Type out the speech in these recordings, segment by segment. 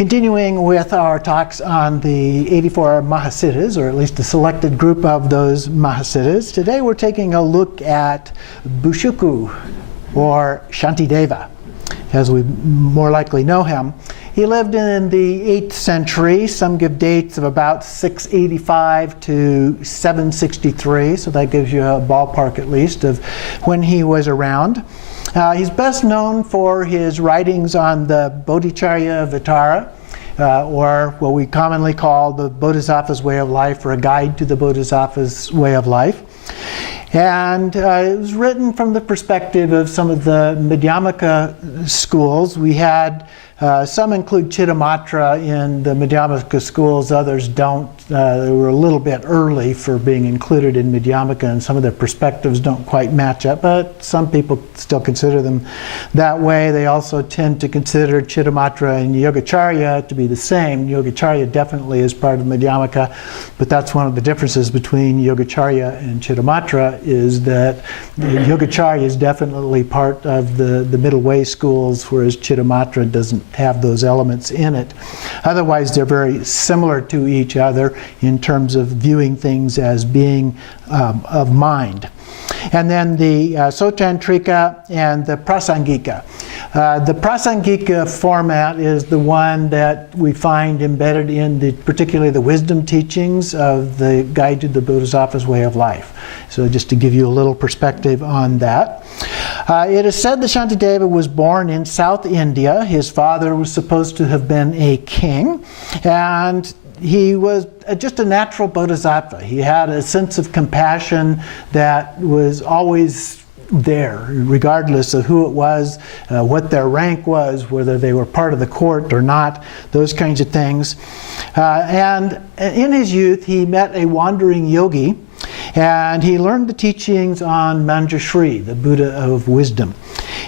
Continuing with our talks on the 84 Mahasiddhas, or at least a selected group of those Mahasiddhas, today we're taking a look at Bushuku, or Shantideva, as we more likely know him. He lived in the 8th century. Some give dates of about 685 to 763, so that gives you a ballpark at least of when he was around. He's best known for his writings on the Bodhicharya, or what we commonly call the Bodhisattva's Way of Life, or a guide to the Bodhisattva's Way of Life. And it was written from the perspective of some of the Madhyamaka schools. We had some include Chittamatra in the Madhyamaka schools, others don't. They were a little bit early for being included in Madhyamaka, and some of their perspectives don't quite match up, but some people still consider them that way. They also tend to consider Chittamatra and Yogacarya to be the same. Yogacarya definitely is part of Madhyamaka, but that's one of the differences between Yogacarya and Chittamatra, is that Yogacarya is definitely part of the middle way schools, whereas Chittamatra doesn't have those elements in it. Otherwise, they're very similar to each other in terms of viewing things as being of mind. And then the Sotantrika and the Prasangika. The Prasangika format is the one that we find embedded in particularly the wisdom teachings of the Guide to the Bodhisattva's Way of Life. So just to give you a little perspective on that. It is said that Shantideva was born in South India. His father was supposed to have been a king, and he was just a natural bodhisattva. He had a sense of compassion that was always there, regardless of who it was, what their rank was, whether they were part of the court or not, those kinds of things. And in his youth, he met a wandering yogi, and he learned the teachings on Manjushri, the Buddha of wisdom.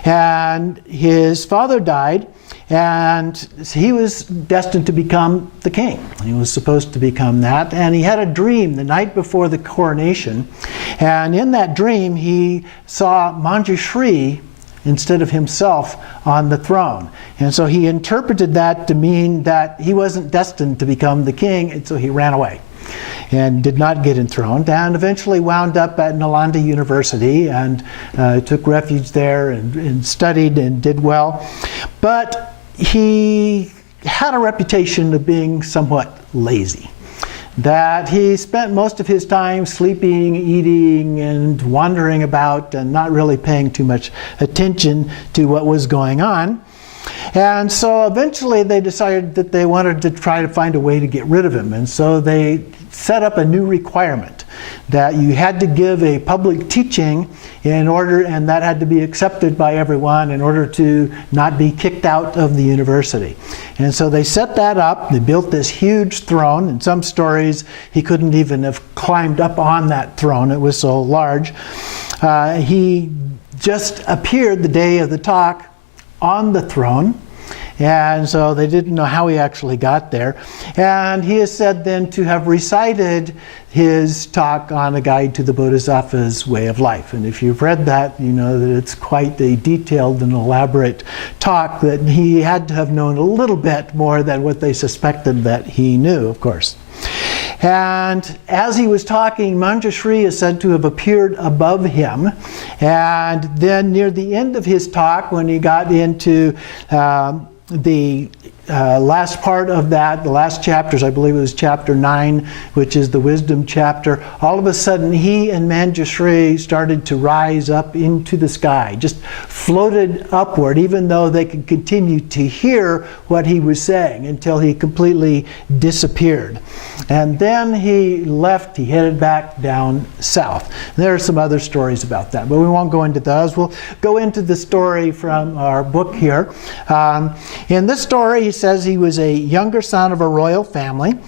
And his father died, and he was destined to become the king. He was supposed to become that. And he had a dream the night before the coronation. And in that dream, he saw Manjushri instead of himself on the throne. And so he interpreted that to mean that he wasn't destined to become the king, and so he ran away and did not get enthroned, and eventually wound up at Nalanda University and took refuge there and studied and did well. But he had a reputation of being somewhat lazy, that he spent most of his time sleeping, eating, and wandering about and not really paying too much attention to what was going on. And so eventually they decided that they wanted to try to find a way to get rid of him. And so they set up a new requirement that you had to give a public teaching in order, and that had to be accepted by everyone in order to not be kicked out of the university. And so they set that up. They built this huge throne. In some stories, he couldn't even have climbed up on that throne. It was so large. He just appeared the day of the talk on the throne, and so they didn't know how he actually got there. And he is said then to have recited his talk on a Guide to the Bodhisattva's Way of Life. And if you've read that, you know that it's quite a detailed and elaborate talk, that he had to have known a little bit more than what they suspected that he knew, of course. And as he was talking, Manjushri is said to have appeared above him. And then near the end of his talk, when he got into the last part of that, the last chapters, I believe it was chapter 9, which is the wisdom chapter, all of a sudden he and Manjushri started to rise up into the sky, just floated upward, even though they could continue to hear what he was saying, until he completely disappeared. And then he left, he headed back down south. There are some other stories about that, but we won't go into those. We'll go into the story from our book here. In this story, he says he was a younger son of a royal family,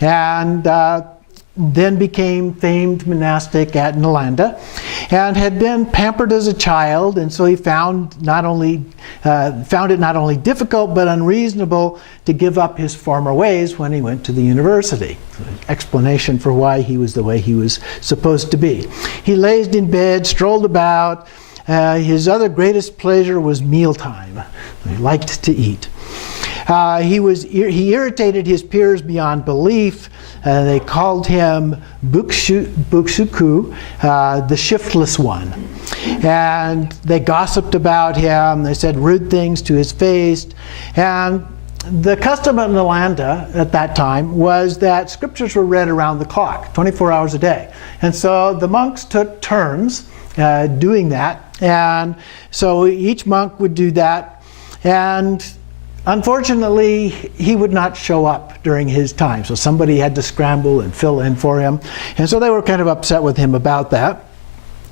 and then became famed monastic at Nalanda, and had been pampered as a child, and so he found it not only difficult but unreasonable to give up his former ways when he went to the university. Explanation for why he was the way he was supposed to be. He lazed in bed, strolled about. His other greatest pleasure was mealtime. He liked to eat. He irritated his peers beyond belief. They called him Buksuku, the shiftless one. And they gossiped about him. They said rude things to his face. And the custom of Nalanda at that time was that scriptures were read around the clock, 24 hours a day. And so the monks took turns doing that. And so each monk would do that. And unfortunately, he would not show up during his time. So somebody had to scramble and fill in for him. And so they were kind of upset with him about that,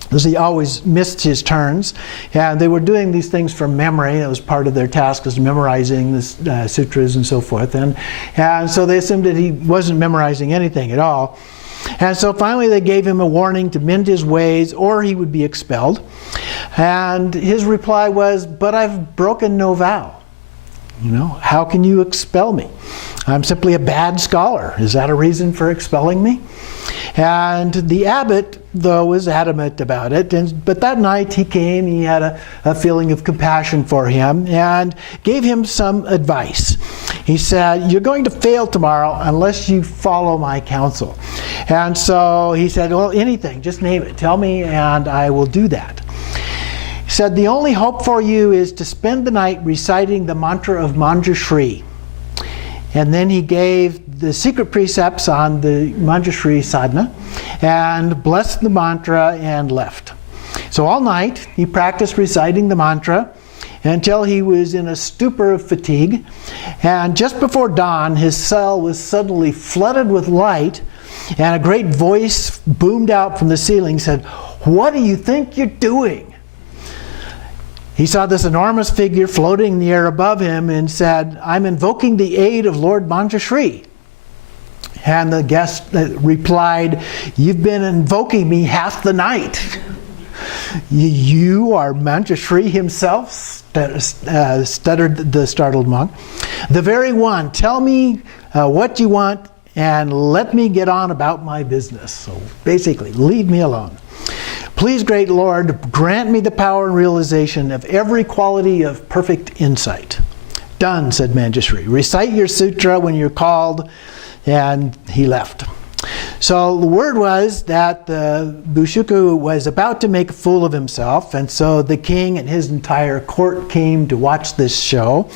because he always missed his turns. And they were doing these things from memory. It was part of their task, was memorizing the sutras and so forth. And so they assumed that he wasn't memorizing anything at all. And so finally they gave him a warning to mend his ways or he would be expelled. And his reply was, "But I've broken no vow. You know, how can you expel me? I'm simply a bad scholar. Is that a reason for expelling me?" And the abbot, though, was adamant about it. But that night he came, he had a feeling of compassion for him and gave him some advice. He said, "You're going to fail tomorrow unless you follow my counsel." And so he said, "Well, anything, just name it. Tell me and I will do that." He said, "The only hope for you is to spend the night reciting the mantra of Manjushri." And then he gave the secret precepts on the Manjushri sadhana and blessed the mantra and left. So all night he practiced reciting the mantra until he was in a stupor of fatigue. And just before dawn, his cell was suddenly flooded with light, and a great voice boomed out from the ceiling, said, "What do you think you're doing?" He saw this enormous figure floating in the air above him and said, "I'm invoking the aid of Lord Manjushri." And the guest replied, "You've been invoking me half the night." "You are Manjushri himself?" stuttered the startled monk. "The very one. Tell me what you want and let me get on about my business." So basically, leave me alone. "Please, great Lord, grant me the power and realization of every quality of perfect insight." "Done," said Manjushri. "Recite your sutra when you're called." And he left. So the word was that the Bushuku was about to make a fool of himself, and so the king and his entire court came to watch this show,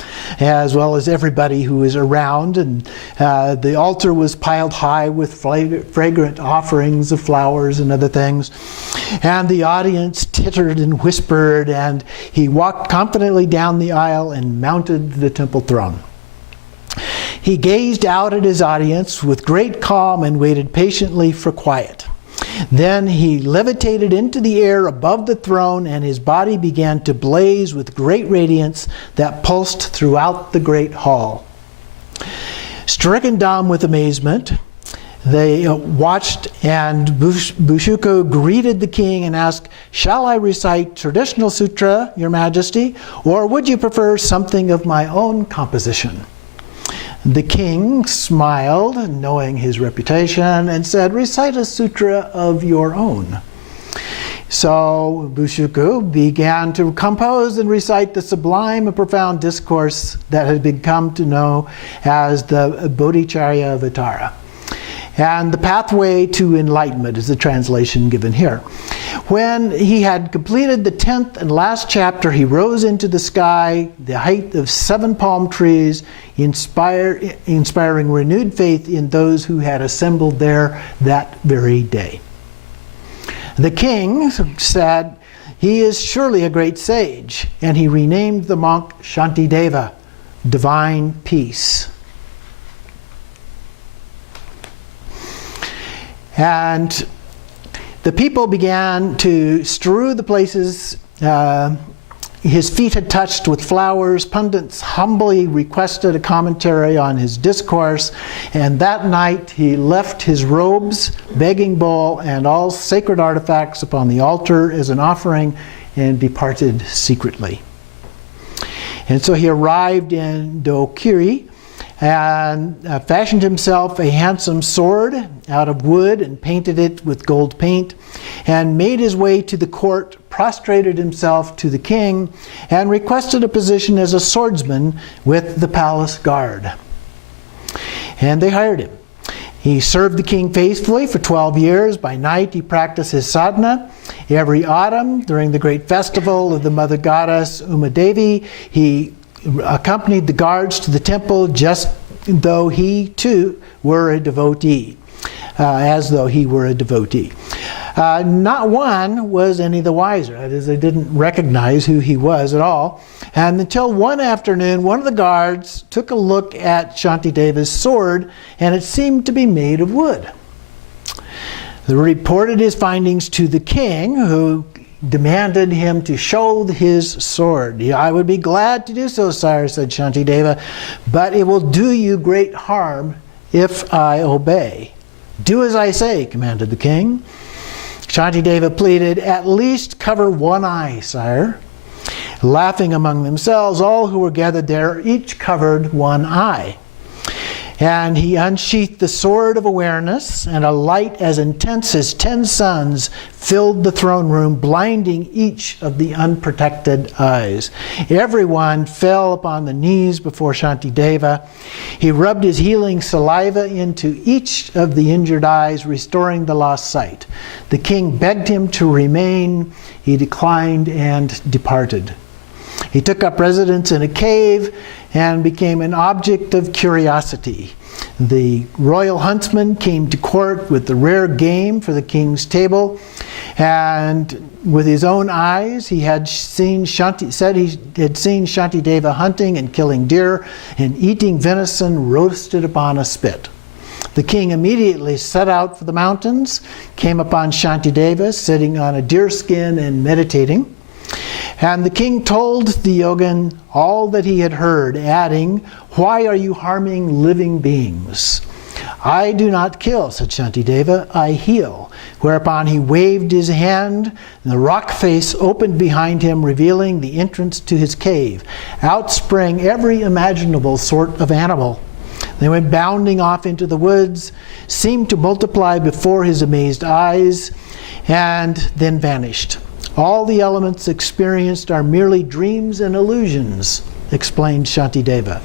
as well as everybody who was around. And the altar was piled high with fragrant offerings of flowers and other things. And the audience tittered and whispered, and he walked confidently down the aisle and mounted the temple throne. He gazed out at his audience with great calm and waited patiently for quiet. Then he levitated into the air above the throne, and his body began to blaze with great radiance that pulsed throughout the great hall. Stricken dumb with amazement, they watched, and Bushuku greeted the king and asked, "Shall I recite traditional sutra, Your Majesty, or would you prefer something of my own composition?" The king smiled, knowing his reputation, and said, "Recite a sutra of your own." So Bushuku began to compose and recite the sublime and profound discourse that had become to know as the Bodhicharya Vitara. And the pathway to enlightenment is the translation given here. When he had completed the 10th and last chapter, he rose into the sky, the height of 7 palm trees, inspiring renewed faith in those who had assembled there that very day. The king said, "He is surely a great sage," and he renamed the monk Shantideva, divine peace. And the people began to strew the places his feet had touched with flowers. Pundits humbly requested a commentary on his discourse, and that night he left his robes, begging bowl, and all sacred artifacts upon the altar as an offering and departed secretly. And so he arrived in Dokiri and fashioned himself a handsome sword out of wood and painted it with gold paint, and made his way to the court, prostrated himself to the king and requested a position as a swordsman with the palace guard. And they hired him. He served the king faithfully for 12 years. By night he practiced his sadhana. Every autumn, during the great festival of the mother goddess Umadevi, he accompanied the guards to the temple just though he too were a devotee, as though he were a devotee. Not one was any the wiser. That is, they didn't recognize who he was at all. And until one afternoon, one of the guards took a look at Shantideva's sword, and it seemed to be made of wood. They reported his findings to the king, who demanded him to show his sword. "I would be glad to do so, sire," said Shantideva, "but it will do you great harm if I obey." "Do as I say," commanded the king. Shantideva pleaded, "At least cover one eye, sire." Laughing among themselves, all who were gathered there each covered one eye. And he unsheathed the sword of awareness, and a light as intense as 10 suns filled the throne room, blinding each of the unprotected eyes. Everyone fell upon the knees before Shantideva. He rubbed his healing saliva into each of the injured eyes, restoring the lost sight. The king begged him to remain. He declined and departed. He took up residence in a cave and became an object of curiosity. The royal huntsman came to court with the rare game for the king's table, and with his own eyes he had seen Shantideva hunting and killing deer and eating venison roasted upon a spit. The king immediately set out for the mountains, came upon Shantideva sitting on a deer skin and meditating. And the king told the yogin all that he had heard, adding, "Why are you harming living beings?" "I do not kill," said Shantideva, "I heal." Whereupon he waved his hand, and the rock face opened behind him, revealing the entrance to his cave. Out sprang every imaginable sort of animal. They went bounding off into the woods, seemed to multiply before his amazed eyes, and then vanished. "All the elements experienced are merely dreams and illusions," explained Shantideva.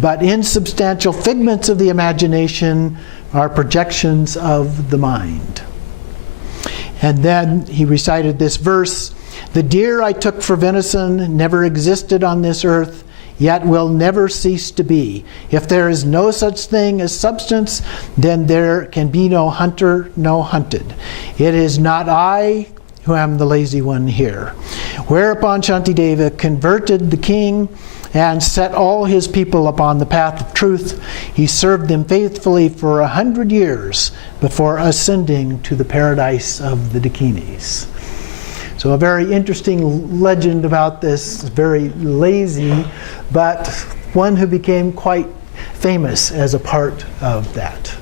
"But insubstantial figments of the imagination are projections of the mind." And then he recited this verse, "The deer I took for venison never existed on this earth, yet will never cease to be. If there is no such thing as substance, then there can be no hunter, no hunted. It is not I who am the lazy one here." Whereupon Shantideva converted the king and set all his people upon the path of truth. He served them faithfully for 100 years before ascending to the paradise of the Dakinis. So a very interesting legend about this very lazy, but one who became quite famous as a part of that.